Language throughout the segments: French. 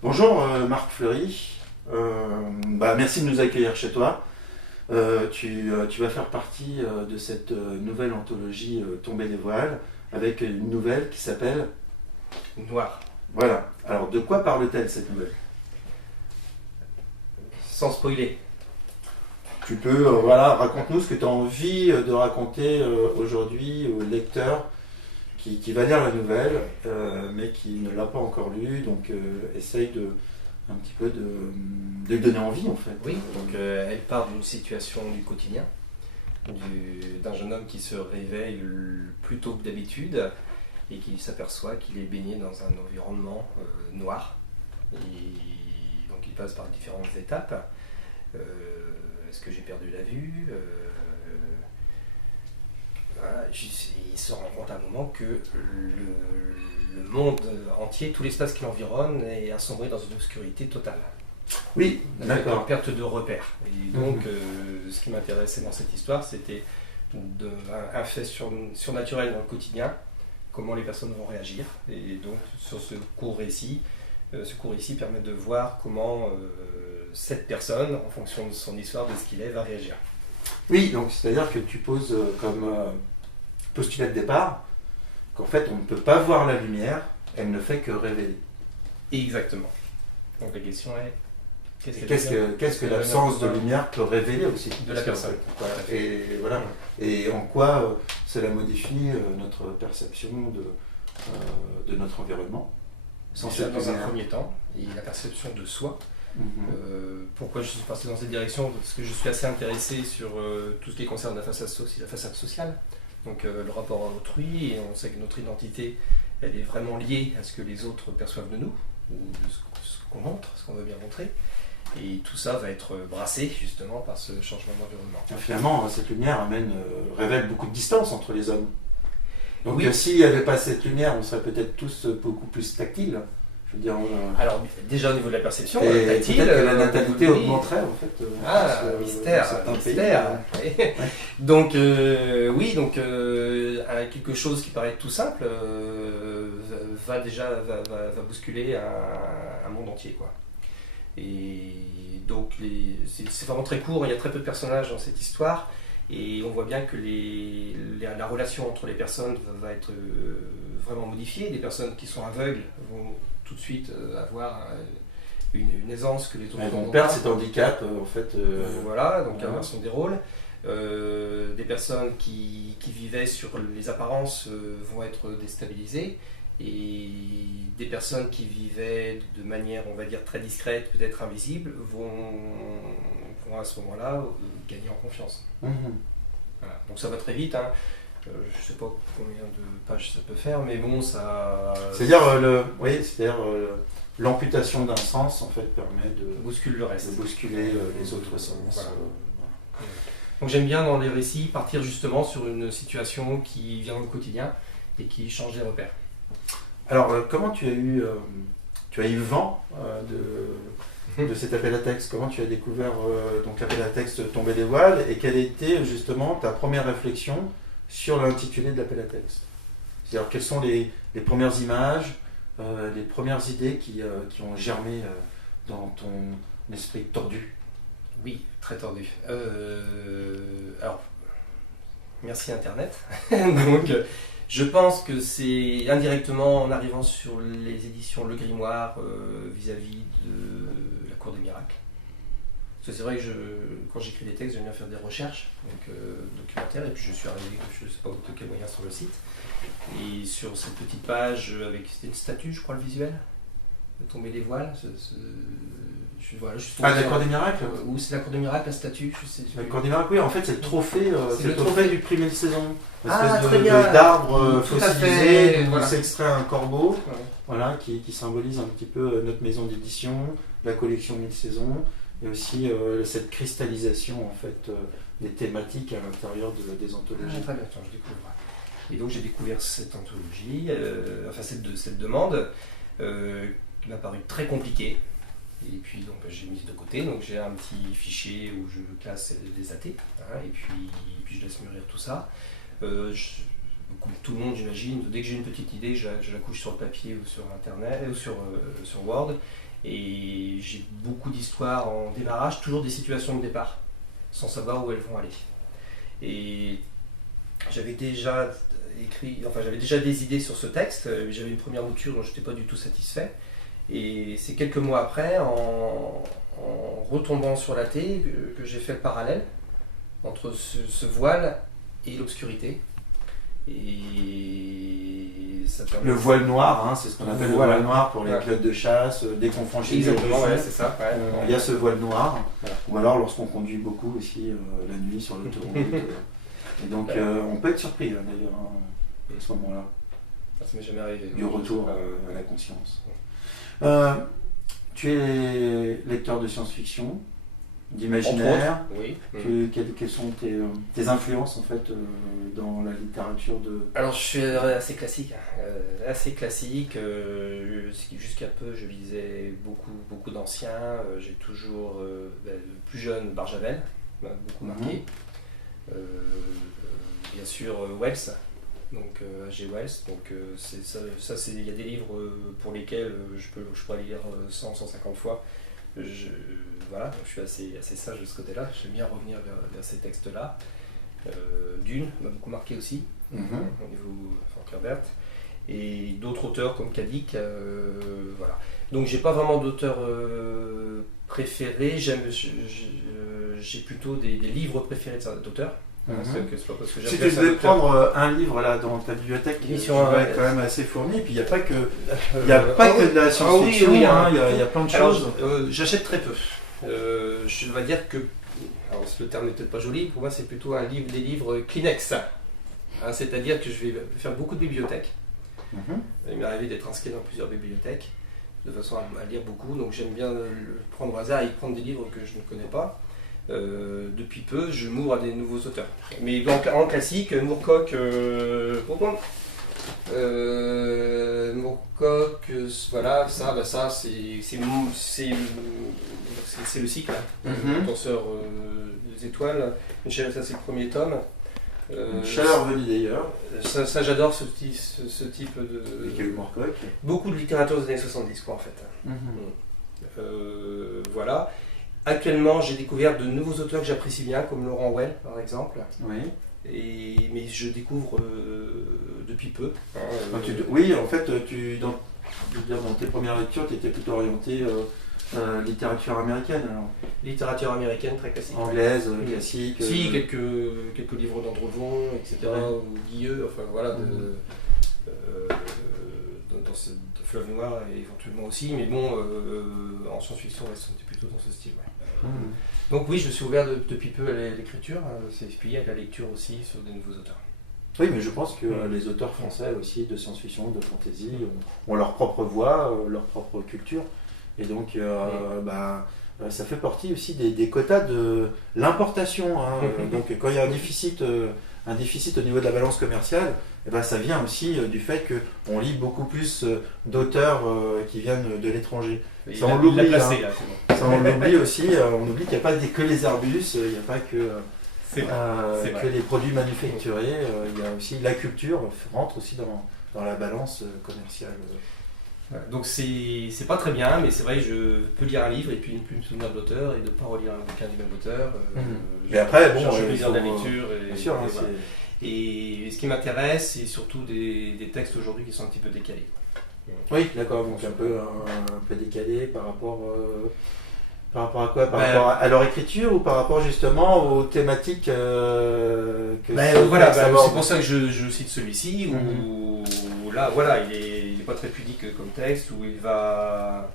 Bonjour Marc Fleury. Merci de nous accueillir chez toi. Tu vas faire partie de cette nouvelle anthologie Tomber les voiles avec une nouvelle qui s'appelle Noir. Voilà. Alors de quoi parle-t-elle cette nouvelle? Sans spoiler. Tu peux, raconte-nous ce que tu as envie de raconter aujourd'hui au lecteur qui va lire la nouvelle mais qui ne l'a pas encore lue, donc essaye un petit peu de lui donner envie en fait. Oui, donc elle part d'une situation du quotidien, d'un jeune homme qui se réveille plus tôt que d'habitude et qui s'aperçoit qu'il est baigné dans un environnement noir. Et donc il passe par différentes étapes. Est-ce que j'ai perdu la vue? Voilà, il se rend compte à un moment que le monde entier, tout l'espace qui l'environne est assombri dans une obscurité totale. Oui, Avec d'accord. une perte de repères. Et donc, ce qui m'intéressait dans cette histoire, c'était un fait surnaturel dans le quotidien, comment les personnes vont réagir. Et donc, sur ce court récit permet de voir comment cette personne, en fonction de son histoire, de ce qu'il est, va réagir. Oui, donc c'est-à-dire que tu poses comme postulat de départ qu'en fait on ne peut pas voir la lumière, elle ne fait que révéler. Exactement. Donc la question est, Qu'est-ce que l'absence de lumière peut révéler aussi de la personne. Voilà. Et voilà. Et en quoi cela modifie notre perception de notre environnement. Sans Déjà, cette dans un lumière. premier temps, et la perception de soi. Pourquoi je suis parti dans cette direction? Parce que je suis assez intéressé sur tout ce qui concerne la façade sociale, donc le rapport à autrui, et on sait que notre identité, elle est vraiment liée à ce que les autres perçoivent de nous, ou de ce qu'on montre, ce qu'on veut bien montrer, et tout ça va être brassé justement par ce changement d'environnement. Finalement, cette lumière révèle beaucoup de distance entre les hommes. Donc Oui. s'il n'y avait pas cette lumière, on serait peut-être tous beaucoup plus tactiles. Je veux dire, Alors déjà au niveau de la perception, et tactile, peut-être que la natalité oui. augmenterait en fait. Mystère, dans certains mystère. pays. Ouais. Donc quelque chose qui paraît tout simple va bousculer un monde entier, quoi. Et donc c'est vraiment très court, il y a très peu de personnages dans cette histoire, et on voit bien que la relation entre les personnes va être vraiment modifiée. Des personnes qui sont aveugles vont tout de suite avoir une aisance que les autres Elles vont n'ont perdre pas. cet handicap en fait. Voilà, donc voilà. inversion des rôles. Des personnes qui vivaient sur les apparences vont être déstabilisées, et des personnes qui vivaient de manière, on va dire, très discrète, peut-être invisible, vont à ce moment-là gagner en confiance. Voilà. Donc ça va très vite, hein. Je ne sais pas combien de pages ça peut faire, mais bon, ça... C'est-à-dire l'amputation d'un sens en fait permet de bouscule le reste. bousculer les autres sens. Voilà. Donc j'aime bien dans les récits partir justement sur une situation qui vient dans le quotidien et qui change les repères. Alors comment tu as eu vent de cet appel à texte? Comment tu as découvert donc l'appel à texte Tomber les voiles, et quelle était justement ta première réflexion sur l'intitulé de l'appel à texte? C'est-à-dire quelles sont les premières images, les premières idées qui ont germé dans ton esprit tordu? Oui, très tordu. Alors, merci Internet. Donc, je pense que c'est indirectement en arrivant sur les éditions Le Grimoire vis-à-vis de la Cour des Miracles. Parce que c'est vrai que quand j'écris des textes, j'aime bien faire des recherches documentaires, et puis je suis arrivé, je ne sais pas de quel moyen, sur le site. Et sur cette petite page, c'était une statue, je crois, le visuel, de Tomber les voiles. Je suis La Cour des Miracles. Ou c'est la Cour des Miracles, la statue, je sais. La Cour des Miracles, oui, en fait c'est le trophée, C'est le trophée du prix Mille-Saison. Une Ah, espèce très bien. d'arbre Tout à fossilisé, fait, où voilà. s'extrait un corbeau, Ouais. voilà, qui symbolise un petit peu notre maison d'édition, la collection Mille-Saisons, et aussi cette cristallisation en fait des thématiques à l'intérieur des anthologies. Très bien, attends, je découvre. Et donc j'ai découvert cette anthologie, cette demande, qui m'a paru très compliquée. Et puis donc j'ai mis de côté, donc j'ai un petit fichier où je classe les athées, hein, et puis je laisse mûrir tout ça. comme tout le monde j'imagine, dès que j'ai une petite idée, je la couche sur le papier ou sur Internet, ou sur Word. Et j'ai beaucoup d'histoires en démarrage, toujours des situations de départ, sans savoir où elles vont aller. Et j'avais déjà j'avais déjà des idées sur ce texte, j'avais une première mouture dont je n'étais pas du tout satisfait. Et c'est quelques mois après, en retombant sur la thé, que j'ai fait le parallèle entre ce voile et l'obscurité. Et ça permet... Le voile noir, hein, c'est ce qu'on appelle le voile noir pour les Voilà. clubs de chasse, dès qu'on franchit les Exactement, horizons, ouais, c'est ça. Ouais. il y a ce voile noir, Voilà. ou alors lorsqu'on conduit beaucoup aussi la nuit sur l'autoroute. Et donc on peut être surpris hein, d'ailleurs à ce moment-là, Ça m'est jamais arrivé. du retour à la conscience. Tu es lecteur de science-fiction, d'imaginaire. Oui. Quelles sont tes influences en fait dans la littérature de... Alors je suis assez classique. Jusqu'à peu, je lisais beaucoup d'anciens. J'ai toujours, le plus jeune, Barjavel, m'a beaucoup marqué. Bien sûr, Wells. Donc H.G. Wells, donc il y a des livres pour lesquels je pourrais lire 100-150 fois. Voilà, donc je suis assez sage de ce côté-là, j'aime bien revenir vers ces textes-là. Dune m'a beaucoup marqué aussi, au niveau Frank Herbert, et d'autres auteurs comme Kadik, voilà. Donc j'ai pas vraiment d'auteur préféré, j'ai plutôt des livres préférés d'auteurs. Si tu devais prendre un livre là dans ta bibliothèque, qui va être quand même assez fourni, et puis il n'y a pas que de la science-fiction, il y a plein de choses. J'achète très peu. Je dois dire que, alors le terme n'est peut-être pas joli, pour moi c'est plutôt des livres Kleenex. Hein, c'est-à-dire que je vais faire beaucoup de bibliothèques. Il m'est arrivé d'être inscrit dans plusieurs bibliothèques, de façon à lire beaucoup, donc j'aime bien prendre au hasard et prendre des livres que je ne connais pas. Depuis peu, je m'ouvre à des nouveaux auteurs. Mais donc en classique, Moorcock, voilà, ça c'est le cycle, le danseur des étoiles. Ça c'est le premier tome. Chaleur venue d'ailleurs. Ça j'adore ce type de. Michael Moorcock. Beaucoup de littérature des années 70 quoi en fait. Voilà. Actuellement, j'ai découvert de nouveaux auteurs que j'apprécie bien, comme Laurent Well, par exemple. Oui. Mais je découvre depuis peu. Oui, en fait, dans tes premières lectures, tu étais plutôt orienté littérature américaine. Alors. Littérature américaine, très classique. Anglaise, classique. Si, quelques livres d'Andrevon, etc. Ou Guilleux, enfin voilà, dans ce Fleuve Noir éventuellement aussi. Mais bon, en science-fiction, on était plutôt dans ce style. Ouais. Donc oui, je suis ouvert depuis peu à l'écriture, c'est puis à la lecture aussi sur des nouveaux auteurs. Oui, mais je pense que les auteurs français aussi de science-fiction, de fantasy, ont leur propre voix, leur propre culture. Et donc, ça fait partie aussi des quotas de l'importation. Hein. Donc quand il y a un déficit au niveau de la balance commerciale, eh ben, ça vient aussi du fait qu'on lit beaucoup plus d'auteurs qui viennent de l'étranger. Ça on l'oublie aussi, on oublie qu'il n'y a pas que les Airbus, il n'y a pas que les produits manufacturés, il y a aussi la culture rentre aussi dans la balance commerciale. Voilà, donc c'est pas très bien, mais c'est vrai que je peux lire un livre et puis ne plus me souvenir de l'auteur et de ne pas relire un bouquin du même auteur. Mais après, bon, je plaisir de la lecture. Bien sûr, hein, voilà. Et ce qui m'intéresse, c'est surtout des textes aujourd'hui qui sont un petit peu décalés. Oui, d'accord, donc un peu décalé par rapport à quoi? Par rapport à leur écriture ou par rapport justement aux thématiques c'est pour ça que je cite celui-ci, où là, voilà, il est pas très pudique comme texte, où il va...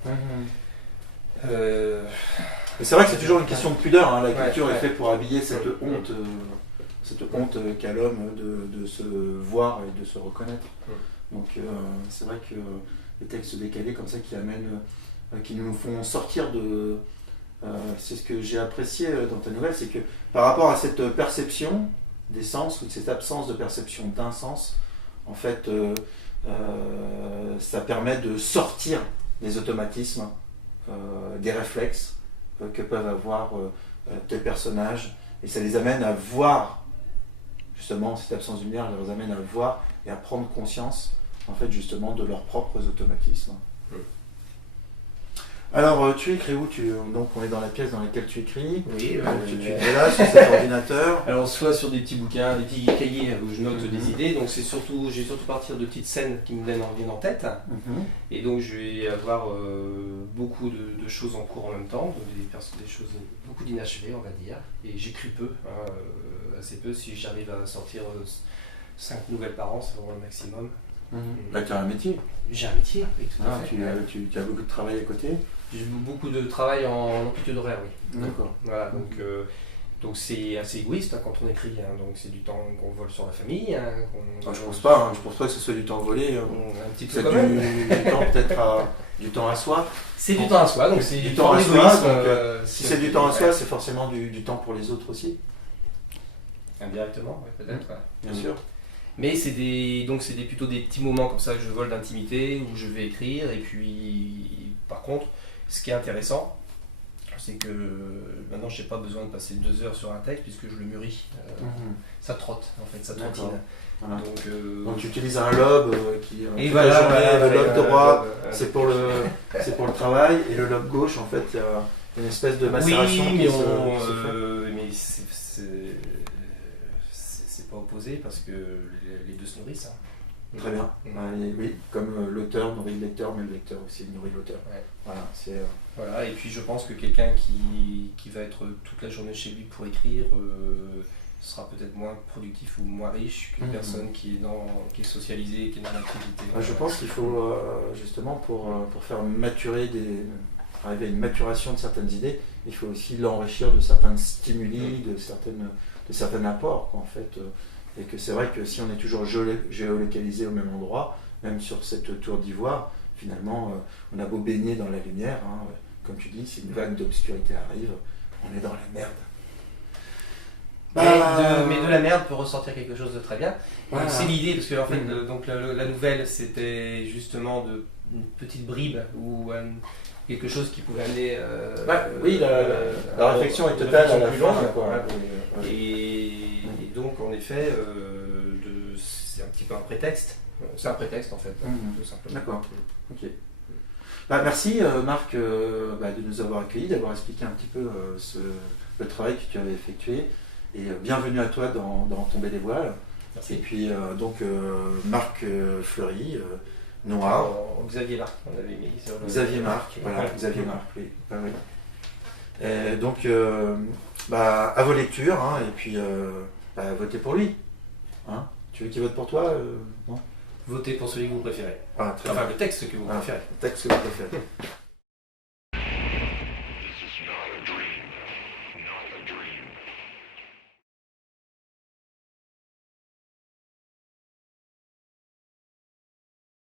C'est vrai que c'est toujours une question de pudeur, hein. La culture est faite pour habiller cette honte qu'a l'homme de se voir et de se reconnaître. Donc c'est vrai que les textes décalés comme ça qui nous font sortir de... c'est ce que j'ai apprécié dans ta nouvelle, c'est que par rapport à cette perception des sens ou de cette absence de perception d'un sens, en fait, ça permet de sortir des automatismes, des réflexes que peuvent avoir tes personnages, et ça les amène à voir justement, cette absence de lumière les amène à voir et à prendre conscience, en fait, justement, de leurs propres automatismes. Alors, tu écris où donc, on est dans la pièce dans laquelle tu écris. Oui, tu es là, sur cet ordinateur. Alors, soit sur des petits bouquins, des petits cahiers où je note des idées. Donc, j'ai surtout partir de petites scènes qui me viennent en tête. Et donc, je vais avoir beaucoup de choses en cours en même temps. Donc, des choses, beaucoup d'inachevées, on va dire. Et j'écris peu, assez peu. Si j'arrive à sortir 5 nouvelles par an, c'est vraiment le maximum. Là, tu as un métier. J'ai un métier, oui, tout à fait. Tu as beaucoup de travail à côté. J'ai beaucoup de travail en amplitude horaire, oui. D'accord. Voilà, donc c'est assez égoïste quand on écrit, donc c'est du temps qu'on vole sur la famille. Je pense pas que ce soit du temps volé. Un petit peu C'est quand même. du temps peut-être du temps à soi. C'est du temps à soi, donc c'est du temps à soi. Si c'est du temps à soi, ouais. c'est forcément du temps pour les autres aussi. Indirectement, ouais, peut-être. Ouais. Bien sûr. Mais c'est plutôt des petits moments comme ça que je vole d'intimité, où je vais écrire, et puis par contre, ce qui est intéressant, c'est que maintenant je n'ai pas besoin de passer 2 heures sur un texte puisque je le mûris. Ça trotte en fait, ça trottine. Voilà. Donc tu utilises un lobe qui et voilà, le lobe droit c'est pour le travail et le lobe gauche en fait il y a une espèce de macération oui, qui se fait. Mais c'est pas opposé parce que les deux se nourrissent. Très bien. Oui, comme l'auteur nourrit le lecteur, mais le lecteur aussi nourrit l'auteur. Ouais. Voilà, et puis je pense que quelqu'un qui va être toute la journée chez lui pour écrire sera peut-être moins productif ou moins riche qu'une personne qui est socialisée, qui est dans l'activité. Je pense qu'il faut, justement, pour faire maturer arriver à une maturation de certaines idées, il faut aussi l'enrichir de certains stimuli, de certains apports, en fait. Et que c'est vrai que si on est toujours géolocalisé au même endroit, même sur cette tour d'ivoire, finalement, on a beau baigner dans la lumière, comme tu dis, si une vague d'obscurité arrive, on est dans la merde. Mais de la merde peut ressortir quelque chose de très bien. Voilà. C'est l'idée, parce que en fait, donc, la nouvelle, c'était justement une petite bribe ou quelque chose qui pouvait amener. Oui, la réflexion est totale à la fin. Et donc, en effet, c'est un petit peu un prétexte. C'est un prétexte, en fait, tout simplement. D'accord. Ok. Merci, Marc, de nous avoir accueillis, d'avoir expliqué un petit peu le travail que tu avais effectué. Et bienvenue à toi dans Tomber des voiles. Merci. Et puis, Marc Fleury, noir. Xavier Marc, on avait mis sur le... Xavier Marc, voilà, Xavier Marc, oui. Et donc, à vos lectures, et puis votez pour lui. Tu veux qu'il vote pour toi non. Votez pour celui que vous préférez. Très bien. Le texte que vous préférez. Le texte que vous préférez.